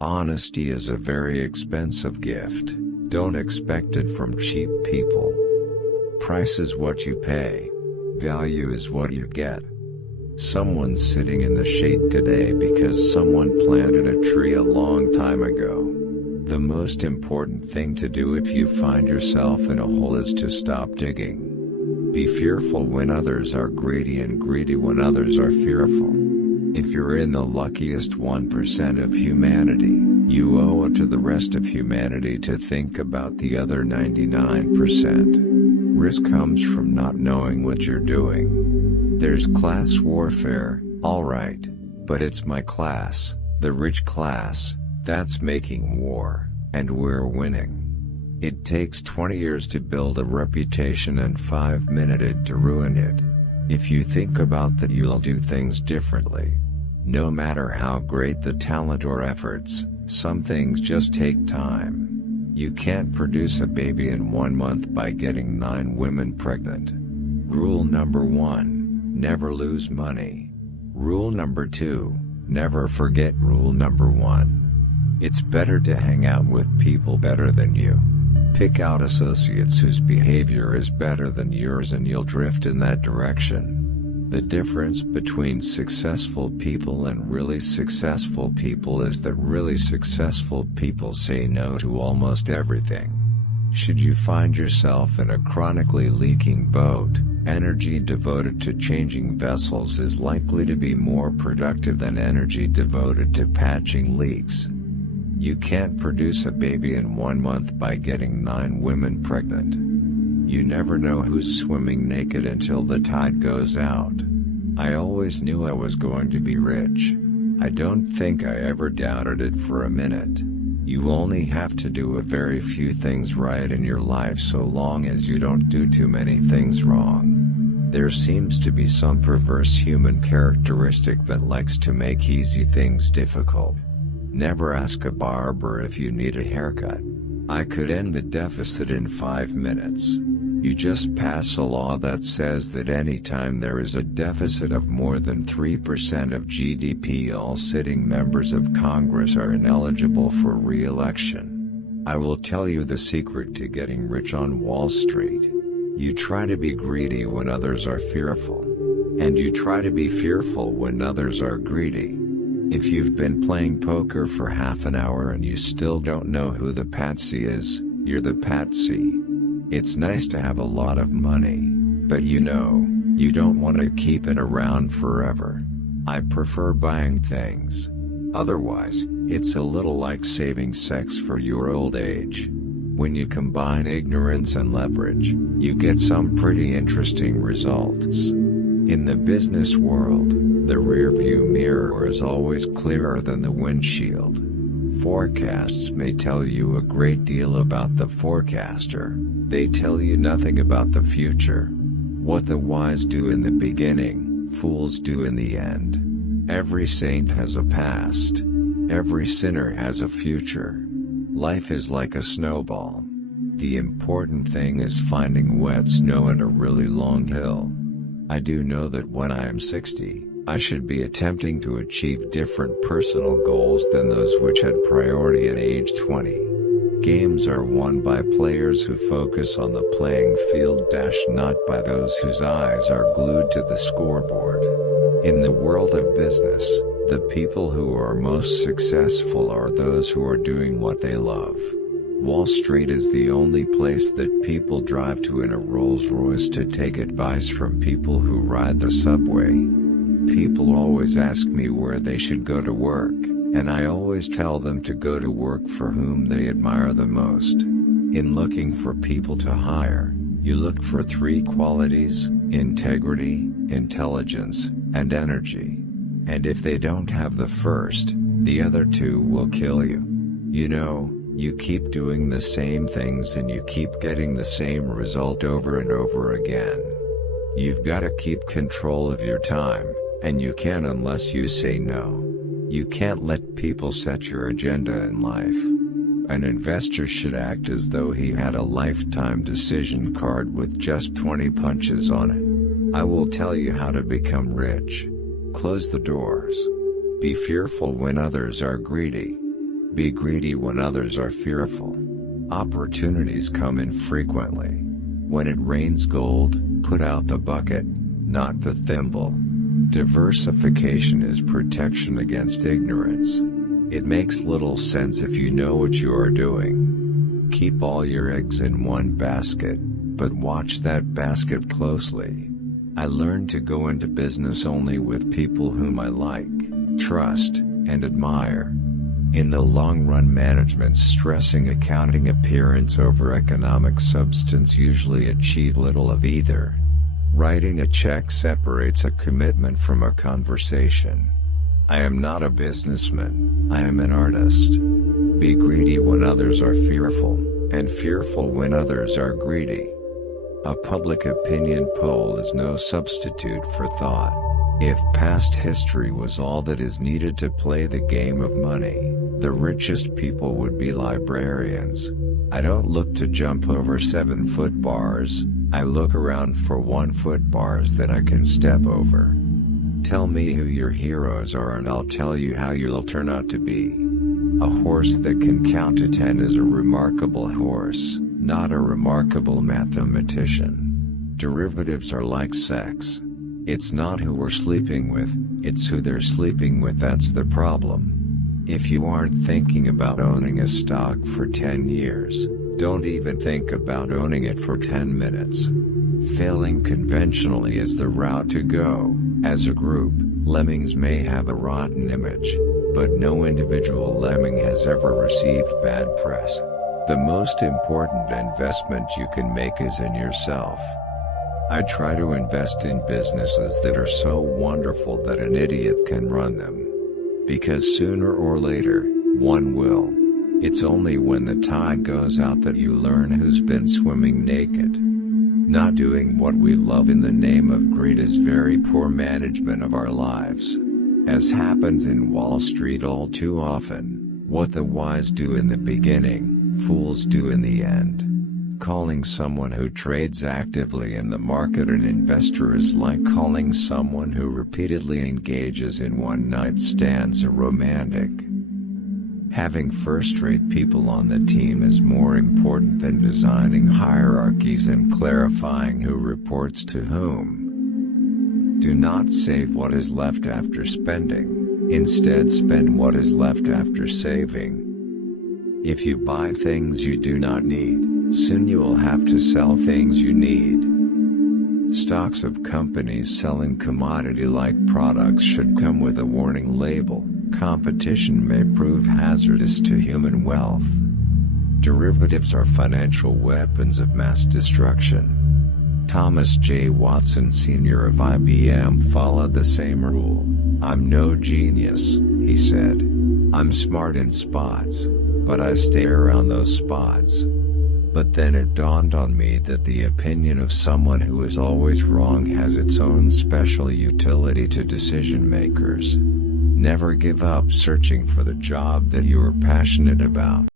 Honesty is a very expensive gift. Don't expect it from cheap people. Price is what you pay. Value is what you get. Someone's sitting in the shade today because someone planted a tree a long time ago. The most important thing to do if you find yourself in a hole is to stop digging. Be fearful when others are greedy and greedy when others are fearful. If you're in the luckiest 1% of humanity, you owe it to the rest of humanity to think about the other 99%. Risk comes from not knowing what you're doing. There's class warfare, alright, but it's my class, the rich class, that's making war, and we're winning. It takes 20 years to build a reputation and 5 minutes to ruin it. If you think about that, you'll do things differently. No matter how great the talent or efforts, some things just take time. You can't produce a baby in 1 month by getting 9 women pregnant. Rule number 1, never lose money. Rule number 2, never forget rule number 1. It's better to hang out with people better than you. Pick out associates whose behavior is better than yours and you'll drift in that direction. The difference between successful people and really successful people is that really successful people say no to almost everything. Should you find yourself in a chronically leaking boat, energy devoted to changing vessels is likely to be more productive than energy devoted to patching leaks. You can't produce a baby in 1 month by getting 9 women pregnant. You never know who's swimming naked until the tide goes out. I always knew I was going to be rich. I don't think I ever doubted it for a minute. You only have to do a very few things right in your life so long as you don't do too many things wrong. There seems to be some perverse human characteristic that likes to make easy things difficult. Never ask a barber if you need a haircut. I could end the deficit in 5 minutes. You just pass a law that says that anytime there is a deficit of more than 3% of GDP, all sitting members of Congress are ineligible for re-election. I will tell you the secret to getting rich on Wall Street. You try to be greedy when others are fearful. And you try to be fearful when others are greedy. If you've been playing poker for half an hour and you still don't know who the patsy is, you're the patsy. It's nice to have a lot of money, but you don't want to keep it around forever. I prefer buying things. Otherwise, it's a little like saving sex for your old age. When you combine ignorance and leverage, you get some pretty interesting results. In the business world, the rearview mirror is always clearer than the windshield. Forecasts may tell you a great deal about the forecaster. They tell you nothing about the future. What the wise do in the beginning, fools do in the end. Every saint has a past. Every sinner has a future. Life is like a snowball. The important thing is finding wet snow at a really long hill. I do know that when I am 60, I should be attempting to achieve different personal goals than those which had priority at age 20. Games are won by players who focus on the playing field, not by those whose eyes are glued to the scoreboard. In the world of business, the people who are most successful are those who are doing what they love. Wall Street is the only place that people drive to in a Rolls-Royce to take advice from people who ride the subway. People always ask me where they should go to work, and I always tell them to go to work for whom they admire the most. In looking for people to hire, you look for 3 qualities: integrity, intelligence, and energy. And if they don't have the first, the other 2 will kill you. You keep doing the same things and you keep getting the same result over and over again. You've got to keep control of your time, and you can't unless you say no. You can't let people set your agenda in life. An investor should act as though he had a lifetime decision card with just 20 punches on it. I will tell you how to become rich. Close the doors. Be fearful when others are greedy. Be greedy when others are fearful. Opportunities come infrequently. When it rains gold, put out the bucket, not the thimble. Diversification is protection against ignorance. It makes little sense if you know what you are doing. Keep all your eggs in one basket, but watch that basket closely. I learned to go into business only with people whom I like, trust, and admire. In the long run, management's stressing accounting appearance over economic substance usually achieve little of either. Writing a check separates a commitment from a conversation. I am not a businessman, I am an artist. Be greedy when others are fearful, and fearful when others are greedy. A public opinion poll is no substitute for thought. If past history was all that is needed to play the game of money, the richest people would be librarians. I don't look to jump over 7-foot bars, I look around for 1-foot bars that I can step over. Tell me who your heroes are and I'll tell you how you'll turn out to be. A horse that can count to 10 is a remarkable horse, not a remarkable mathematician. Derivatives are like sex. It's not who we're sleeping with, it's who they're sleeping with that's the problem. If you aren't thinking about owning a stock for 10 years, don't even think about owning it for 10 minutes. Failing conventionally is the route to go. As a group, lemmings may have a rotten image, but no individual lemming has ever received bad press. The most important investment you can make is in yourself. I try to invest in businesses that are so wonderful that an idiot can run them. Because sooner or later, one will. It's only when the tide goes out that you learn who's been swimming naked. Not doing what we love in the name of greed is very poor management of our lives. As happens in Wall Street all too often, what the wise do in the beginning, fools do in the end. Calling someone who trades actively in the market an investor is like calling someone who repeatedly engages in one-night stands a romantic. Having first-rate people on the team is more important than designing hierarchies and clarifying who reports to whom. Do not save what is left after spending, instead spend what is left after saving. If you buy things you do not need, soon you will have to sell things you need. Stocks of companies selling commodity-like products should come with a warning label. Competition may prove hazardous to human wealth. Derivatives are financial weapons of mass destruction. Thomas J. Watson Sr. of IBM followed the same rule. "I'm no genius," he said. "I'm smart in spots, but I stay around those spots." But then it dawned on me that the opinion of someone who is always wrong has its own special utility to decision makers. Never give up searching for the job that you are passionate about.